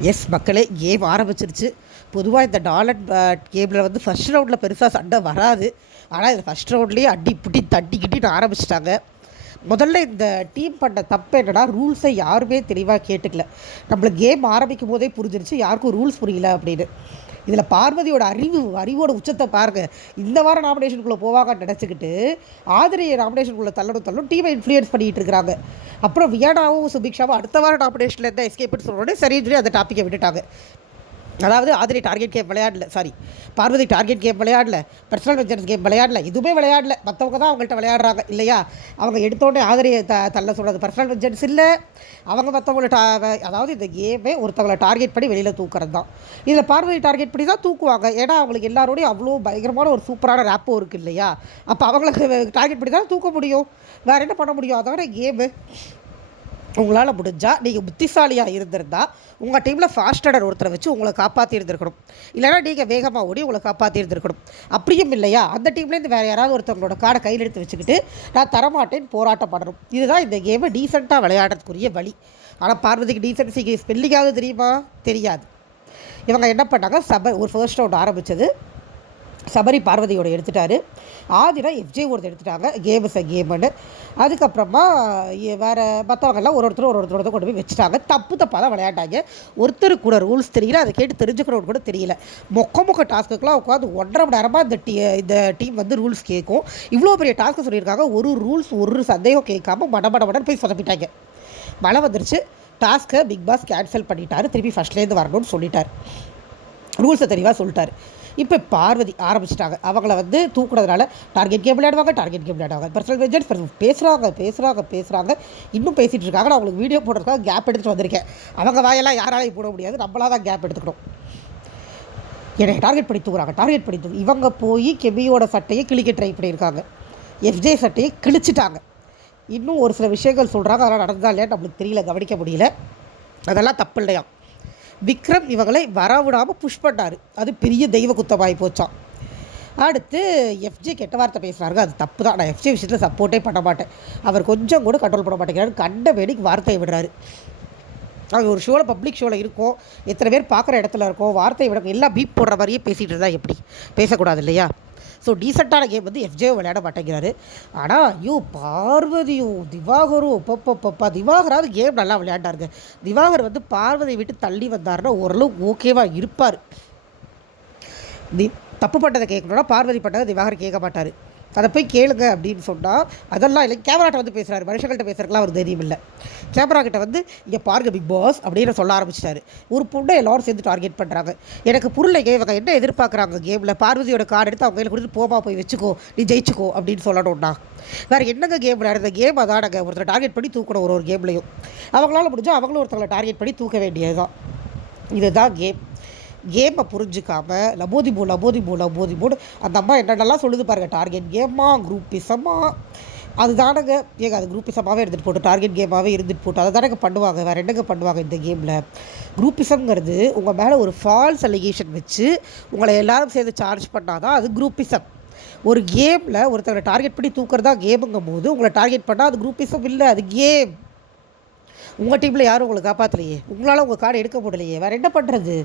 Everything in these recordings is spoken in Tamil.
எஸ் மக்களே கேம் ஆரம்பிச்சிருச்சு. பொதுவாக இந்த டாலர் கேமில் வந்து ஃபஸ்ட் ரவுண்டில் பெருசாக சண்டை வராது. ஆனால் இது ஃபஸ்ட் ரவுண்ட்லேயே அடி பிடி தட்டி கிட்டின்னு ஆரம்பிச்சிட்டாங்க. முதல்ல இந்த டீம் பண்ண தப்பு என்னென்னா ரூல்ஸை யாருமே தெளிவாக கேட்டுக்கல. நம்மளுக்கு கேம் ஆரம்பிக்கும் போதே புரிஞ்சிருச்சு யாருக்கும் ரூல்ஸ் புரியல அப்படின்னு. இதில் பார்வதியோட அறிவு அறிவோட உச்சத்தை பாருங்கள் இந்த வாரம் நாமினேஷனுக்குள்ளே போவாங்கன்னு நினச்சிக்கிட்டு ஆதிரியை நாமினேஷனுக்குள்ளே தள்ளணும் தள்ளும் டீமை இன்ஃப்ளூயன்ஸ் பண்ணிகிட்டு இருக்கிறாங்க அப்புறம் வியானாவும் சுபிக்ஷாவும் அடுத்த வாரம் நாமினேஷனில் இருந்தால் எஸ்கேப்னு சொன்னோடனே சரின்னு சொல்லி அந்த டாப்பிக்கை விட்டுட்டாங்க. அதாவது ஆதிரி டார்கெட் கேம் விளையாடல சாரி பார்வதி டார்கெட் கேம் விளையாடல பர்சனல் வெஞ்சன்ஸ் கேம் விளையாடல எதுவுமே விளையாடல. மற்றவங்க தான் அவங்கள்ட்ட விளையாடுறாங்க இல்லையா? அவங்க எடுத்தோடனே ஆதிரியை த தள்ள சொல்கிறது பர்சனல் வெஞ்சன்ஸ் இல்லை. அவங்க மற்றவங்கள டா அதாவது இந்த கேமே ஒருத்தவங்களை டார்கெட் பண்ணி வெளியில் தூக்குறது தான். இதில் பார்வதி டார்கெட் பண்ணி தான் தூக்குவாங்க. ஏன்னா அவங்களுக்கு எல்லாரோடையும் அவ்வளோ பயங்கரமான ஒரு சூப்பரான ரேப்போ இருக்குது இல்லையா? அப்போ அவங்களுக்கு டார்கெட் பண்ணி தான் தூக்க முடியும். வேறு என்ன பண்ண முடியும்? அதான கேமு உங்களால் முடிஞ்சால் நீங்கள் புத்திசாலியாக இருந்திருந்தா உங்கள் டீமில் ஃபாஸ்டர் ஒருத்தரை வச்சு உங்களை காப்பாற்றி இருந்திருக்கணும். இல்லைனா நீங்கள் வேகமாக ஓடி உங்களை காப்பாற்றி இருந்திருக்கணும். அப்படியும் இல்லையா? அந்த டீம்லேருந்து வேறு யாராவது ஒருத்தவங்களோட கார்டை கையில் எடுத்து வச்சுக்கிட்டு நான் தரமாட்டேன்னு போராட்டம் பண்ணணும். இதுதான் இந்த கேமை டீசெண்டாக விளையாடுறதுக்குரிய வழி. ஆனால் பார்வதிக்கு டீசென்சிக்கு ஸ்பெல்லிங்காவது தெரியுமா? தெரியாது. இவங்க என்ன பண்ணாங்க? சபை ஒரு ஃபர்ஸ்ட் ரவுண்ட் ஆரம்பித்தது சபரி பார்வதியோட எடுத்துட்டாரு. ஆதினா எஃப்ஜே ஒருத்தர் எடுத்துட்டாங்க கேம் இஸ் அ கேம்னு அதுக்கப்புறமா வேறு வேற மற்றவங்கெல்லாம் ஒரு ஒருத்தர் ஒரு ஒருத்தர் கொண்டு போய் வச்சுட்டாங்க. தப்பு தப்பாக தான் விளையாண்டாங்க. ஒருத்தருக்கு கூட ரூல்ஸ் தெரியல. அதை கேட்டு தெரிஞ்சுக்கணும்னு கூட தெரியல. மொக்க மொக்க டாஸ்க்குக்கெலாம் உட்காந்து ஒன்றரை மணி நேரமாக இந்த டீ இந்த டீம் வந்து ரூல்ஸ் கேட்கும் இவ்வளோ பெரிய டாஸ்க்கு சொல்லியிருக்காங்க. ஒரு ரூல்ஸ் ஒரு சந்தேகம் கேட்காம மட மட மடன்னு போய் சொதப்பிட்டாங்க. மழை வந்துருச்சு. டாஸ்க்கை பிக் பாஸ் கேன்சல் பண்ணிட்டாரு. திருப்பி ஃபஸ்ட்லேருந்து வரணும்னு சொல்லிட்டார். ரூல்ஸை தெளிவாக சொல்லிட்டார். இப்போ பார்வதி ஆரம்பிச்சிட்டாங்க. அவங்கள வந்து தூக்குறதுனால டார்கெட் கேம் விளையாடுவாங்க டார்கெட் கேம் விளையாடுவாங்க. பர்சனல் வெஜென்ஸ் பேசுகிறாங்க பேசுகிறாங்க பேசுகிறாங்க இன்னும் பேசிகிட்டு இருக்காங்க. நான் அவங்களுக்கு வீடியோ போடுறதுக்காக கேப் எடுத்துகிட்டு வந்திருக்கேன். அவங்க வாயெல்லாம் யாராலையும் போட முடியாது. நம்மளாக தான் கேப் எடுத்துக்கணும். என்னை டார்கெட் பண்ணி தூக்குறாங்க. டார்கெட் பண்ணி தூக்கு இவங்க போய் கெமியோட சட்டையை கிழிக்க ட்ரை பண்ணியிருக்காங்க. எஃப்ஜே சட்டையை கிழிச்சிட்டாங்க. இன்னும் ஒரு சில விஷயங்கள் சொல்கிறாங்க அதெல்லாம் நடந்ததா இல்லையா நம்மளுக்கு தெரியல கவனிக்க முடியல. அதெல்லாம் தப்பு இல்லையா? விக்ரம் இவங்களை வரவிடாமல் புஷ் பண்ணார். அது பெரிய தெய்வ குத்தமாகி போச்சான் அடுத்து எஃப்ஜே கெட்ட வார்த்தை பேசுகிறாருங்க அது தப்பு தான் நான் எஃப்ஜே விஷயத்தில் சப்போர்ட்டே பண்ண மாட்டேன். அவர் கொஞ்சம் கூட கண்ட்ரோல் பண்ண மாட்டேங்கிறாரு. கண்ட வேடிக்கு வார்த்தையை விடுறாரு. அது ஒரு ஷோவில் பப்ளிக் ஷோவில் இருக்கும். எத்தனை பேர் பார்க்குற இடத்துல இருக்கும். வார்த்தை விட எல்லாம் பீப் போடுற மாதிரியே பேசிகிட்டு இருந்தால் எப்படி? பேசக்கூடாது இல்லையா? ஸோ டீசெண்டான கேம் வந்து எஃப்ஜே விளையாட மாட்டேங்கிறாரு. ஆனால் ஐயோ பார்வதியோ திவாகரும் பப்பா திவாகராவது கேம் நல்லா விளையாண்டாருங்க. திவாகர் வந்து பார்வதியை விட்டு தள்ளி வந்தாருன்னா ஓரளவுக்கு ஓகேவாக இருப்பார். தி தப்பு பண்ணதை கேட்கணும்னா பார்வதி பண்ணதை திவாகர் கேட்க மாட்டார். அதை போய் கேளுங்க அப்படின்னு சொன்னால் அதெல்லாம் இல்லை. கேமராட்ட வந்து பேசுகிறாரு மனுஷங்கள்ட்ட பேசுறதுக்குலாம் அவர் தைரியம் இல்லை. கேமரா கிட்ட வந்து இங்கே பாருங்க பிக் பாஸ் அப்படின்னு சொல்ல ஆரம்பிச்சிட்டாரு. ஒரு பொண்ணை எல்லாரும் சேர்ந்து டார்கெட் பண்ணுறாங்க எனக்கு புரியலைங்க இவங்க என்ன எதிர்பார்க்குறாங்க கேமில் பார்வதியோட கார்டு எடுத்து அவங்க கையில் கொடுத்து போமா போய் வச்சுக்கோ நீ ஜெயிச்சுக்கோ அப்படின்னு சொல்லணும்னா. வேறு என்னங்க கேம் விளையாடுற கேம் அதானங்க. ஒருத்தர் டார்கெட் பண்ணி தூக்கணும் ஒரு ஒரு கேம்லையும் அவங்களால முடிஞ்சால் அவங்களும் ஒருத்தவங்களை டார்கெட் பண்ணி தூக்க வேண்டியது தான் இதுதான் கேம் கேமை புரிஞ்சுக்காம லபோதிபோ லபோதிபோ லபோதிபோன்னு அந்த அம்மா என்னென்னலாம் சொல்லுது பாருங்கள் டார்கெட் கேமா குரூப்பிசமா அதுதானங்க. ஏங்க அது குரூப்பிசமாகவே இருந்துட்டு போட்டு டார்கெட் கேமாகவே இருந்துட்டு போட்டு அதை தானங்க பண்ணுவாங்க. வேறு என்னங்க பண்ணுவாங்க இந்த கேமில் குரூப்பிசம்ங்கிறது உங்கள் மேலே ஒரு ஃபால்ஸ் அலிகேஷன் வச்சு உங்களை எல்லாரும் சேர்ந்து சார்ஜ் பண்ணால் தான் அது குரூப்பிசம் ஒரு கேமில் ஒருத்தவங்களை டார்கெட் பண்ணி தூக்குறதா கேமுங்கும் போது உங்களை டார்கெட் பண்ணால் அது குரூப்பிசம் இல்லை அது கேம் உங்கள் டீமில் யாரும் உங்களை காப்பாற்றலையே உங்களால் உங்கள் கார்டு எடுக்க முடியலையே. வேறு என்ன பண்ணுறது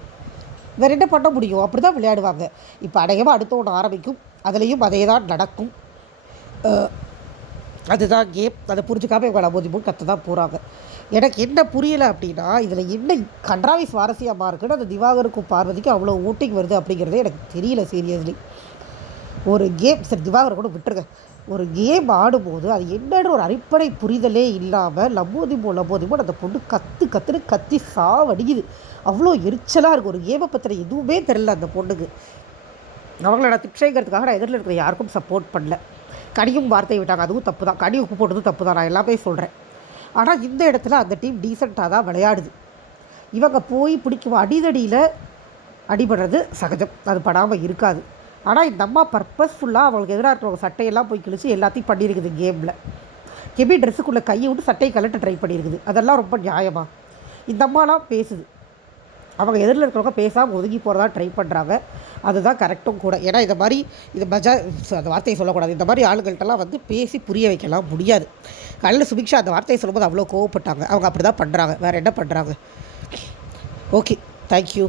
வேறு என்ன பண்ண முடியும்? அப்படி தான் விளையாடுவாங்க. இப்போ அநேகமாக அடுத்த ஒன்று ஆரம்பிக்கும். அதுலேயும் அதே தான் நடக்கும் அதுதான் கேம் அதை புரிஞ்சுக்காம இவங்க அபோதிமும் கற்று தான் போகிறாங்க எனக்கு என்ன புரியலை அப்படின்னா இதில் என்ன கன்றாவி சுவாரஸ்யமாக இருக்குன்னு அந்த திவாகருக்கும் பார்வதிக்கும் அவ்வளோ ஓட்டிங் வருது அப்படிங்கிறதே எனக்கு தெரியல சீரியஸ்லி ஒரு கேம் சரி திவாகரை கூட விட்டுருங்க. ஒரு கேம் ஆடும்போது அது என்னன்னு ஒரு அடிப்படை புரிதலே இல்லாமல் லம்போதிமோ லம்போதிமோ அந்த பொண்ணு கத்து கத்துன்னு கத்தி சாவடிக்குது. அவ்வளோ எரிச்சலாக இருக்குது ஒரு கேமை பற்றின எதுவுமே தெரில அந்த பொண்ணுக்கு. அவங்கள நான் நான் எதிரில் இருக்கிற யாருக்கும் சப்போர்ட் பண்ணல. கனியும் வார்த்தை விட்டாங்க. அதுவும் தப்பு தான். கனி உப்பு போட்டதும் தப்பு தான். நான் எல்லாமே சொல்கிறேன் ஆனால் இந்த இடத்துல அந்த டீம் டீசெண்டாக தான் விளையாடுது. இவங்க போய் பிடிக்கும் அடிதடியில் அடிபடுறது சகஜம். அது படாமல் இருக்காது. ஆனால் இந்த அம்மா பர்பஸ்ஃபுல்லாக அவங்களுக்கு எதிராக இருக்கிறவங்க சட்டையெல்லாம் போய் கிழிச்சு எல்லாத்தையும் பண்ணியிருக்குது கேமில் கெபி ட்ரெஸ்ஸுக்குள்ளே கையை விட்டு சட்டையை கலட்ட ட்ரை பண்ணியிருக்குது அதெல்லாம் ரொம்ப நியாயமா? இந்த அம்மாலாம் பேசுது. அவங்க எதிரில் இருக்கிறவங்க பேசாமல் ஒதுங்கி போகிறதா ட்ரை பண்ணுறாங்க அதுதான் கரெக்டும் கூட. ஏன்னா இந்த மாதிரி இந்த மஜா அந்த வார்த்தையை சொல்லக்கூடாது. இந்த மாதிரி ஆளுங்கள்ட்டலாம் வந்து பேசி புரிய வைக்கலாம். முடியாது. காலையில் சுபிக்ஷா அந்த வார்த்தையை சொல்லும்போது அவ்வளோ கோவப்பட்டாங்க. அவங்க அப்படி தான் பண்ணுறாங்க வேறு என்ன பண்ணுறாங்க ஓகே. தேங்க்யூ